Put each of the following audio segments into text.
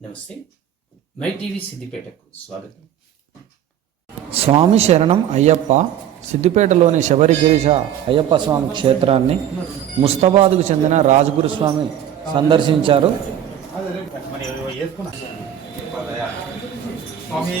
నమస్తే. My TV సిద్దిపేటకు స్వాగతం. స్వామి శరణం అయ్యప్ప సిద్దిపేటలోని శబరిగిరీశ అయ్యప్ప స్వామి క్షేత్రాన్ని ముస్తాబాద్కు చెందిన రాజగురు స్వామి సందర్శించారు. श्री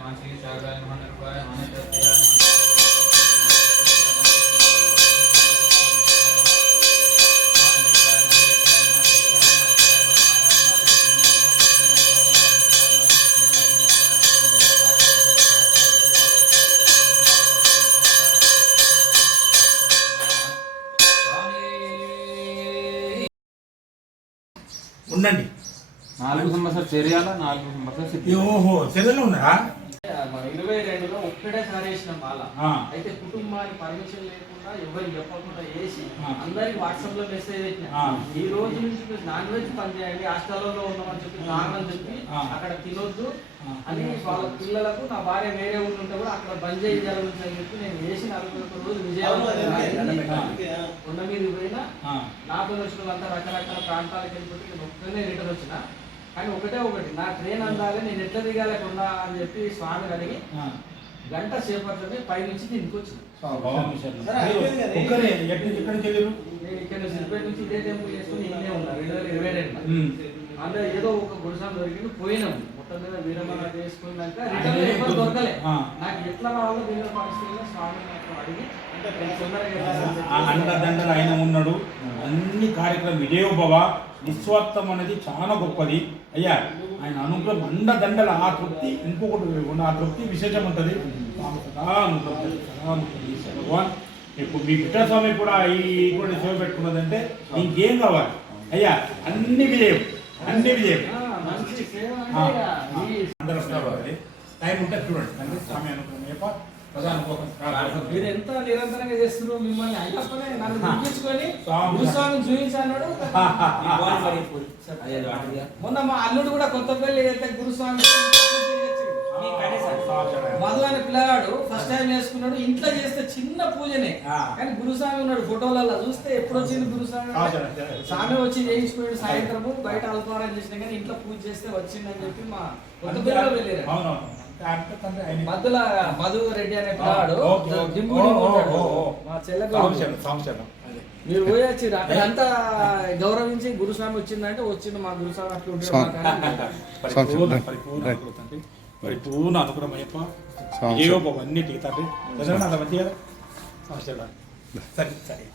केशाय महाशीर्षागाय महानिर्वाय महाजत्याय ఉండండి నాలుగు సంవత్సరాలు చేరియాల నాలుగు సంవత్సరాలు సిద్ధి ఓహో చెల్లెలు ఉన్నారా ఇరవై రెండులో ఒక్కటేసారి వేసిన మాల. అయితే కుటుంబానికి పర్మిషన్ లేకుండా ఎవరు చెప్పకుండా వేసి. అందరికి వాట్సాప్లో మెసేజ్ పెట్టిన. ఈ రోజు నుంచి మీరు నాన్ వెజ్ పని చేయండి హాస్టల్లో ఉన్నామని చెప్పి కారణం చెప్పి. అక్కడ తినొద్దు. అని వాళ్ళ పిల్లలకు నా భార్య వేరే ఊరు ఉంటే కూడా అక్కడ బంద్ చేయాలి అని చెప్పి నేను వేసి నలభై ఒక్క రోజు విజయవాడ కొండ మీద పోయినా నాతో వచ్చిన వాళ్ళంతా రకరకాల ప్రాంతాలకు వెళ్ళిపోతే నేను ఒక్కనే రిటర్న్ వచ్చిన కానీ ఒకటే ఒకటి నా ట్రైన్ అందాలి నేను ఎట్లా దిగాలి కొండ అని చెప్పి స్వామిని అడిగి. గంట సేపట్లోనే పై నుంచి దీనికి వచ్చింది నేను ఇక్కడ సిద్దిపేట నుంచి ఇదే టెంపుల్ చేసుకుని ఇన్నే ఉన్నా రెండు వేల ఇరవై రెండు. అందులో ఏదో ఒక గుడిసాం దొరికింది పోయినాం మొత్తం మీద వీరమణ చేసుకున్నాక రిటర్న్ ఎవరు దొరకలే. నాకు ఎట్లా రావాలో దీని పరిస్థితుల్లో స్వామి నాకు అడిగి అండదండలు ఆయన ఉన్నాడు. అన్ని కార్యక్రమం విజయోభవ నిస్వార్థం అనేది చాలా గొప్పది. అయ్యా ఆయన అనుగ్రహం అండదండల ఆ తృప్తి ఇంకొకటి ఉన్న ఆ తృప్తి విశేషం ఉంటుంది. సదా సదా. భగవాన్ ఇప్పుడు మీ బిడ్డ స్వామి కూడా ఈ కూడా సేవ పెట్టుకున్నదంటే ఇంకేం కావాలి? అయ్యా అన్ని విజయం అన్ని విజయం. అందరూ టైం ఉంటే చూడండి. స్వామి ప్రధాన మీరు ఎంత నిరంతరంగా చేస్తున్నారు మిమ్మల్ని? అయ్యప్పనే నన్ను పిలిపించుకొని స్వామి. గురుస్వామి చూపించన్నాడు మొన్న మా అల్లుడు కూడా కొత్త పెళ్ళి అయితే గురుస్వామి మధు అనే పిల్లగాడు ఫస్ట్ టైం చేసుకున్నాడు. ఇంట్లో చేస్తే చిన్న పూజనే. కానీ గురుస్వామి ఉన్నాడు ఫోటోలలో చూస్తే ఎప్పుడు వచ్చింది గురుస్వామి. స్వామి? వచ్చి చేయించుకున్నాడు సాయంత్రము. బయట అల్పారం చేసిన కానీ ఇంట్లో పూజ చేస్తే వచ్చిందని చెప్పి మా కొత్త పిల్లలు వెళ్ళారు. మధ్యల మధు రెడ్డి అనే పిల్లాడు ఓ. మా చెల్లెకు. మీరు పోయొచ్చి అక్కడంతా గౌరవించి గురుస్వామి వచ్చిందంటే వచ్చింది మా గురుస్వామి అట్లా ఉంటాడు మాకు అని. పరిపూర్ణ పరిపూర్ణ అనుగ్రహం తండ్రి పరిపూర్ణ అనుగ్రహం అయ్యప్ప. ఏవో బాబు అన్నిటికీ తండ్రి నిజంగా అంత మంచి కదా. సంశయం సరే సరే.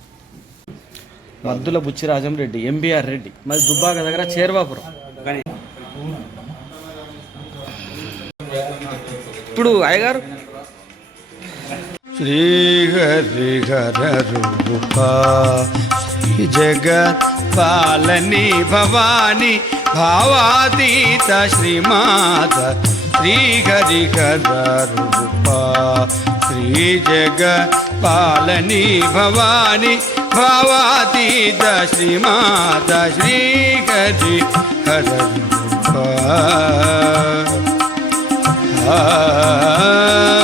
మద్దుల బుచ్చిరాజం రెడ్డి ఎంబీఆర్ రెడ్డి. మరి దుబ్బాక దగ్గర చేర్వాపురం. ఇప్పుడు అయ్యగారు? శ్రీహరిహర రూపా శ్రీ జగత్ పాలని భవాని భావాతీత శ్రీమాత శ్రీహరిహర రూపా శ్రీ జగత్ పాలని భవాని భావాతీత శ్రీమాత శ్రీహరి హర రూపా ఆ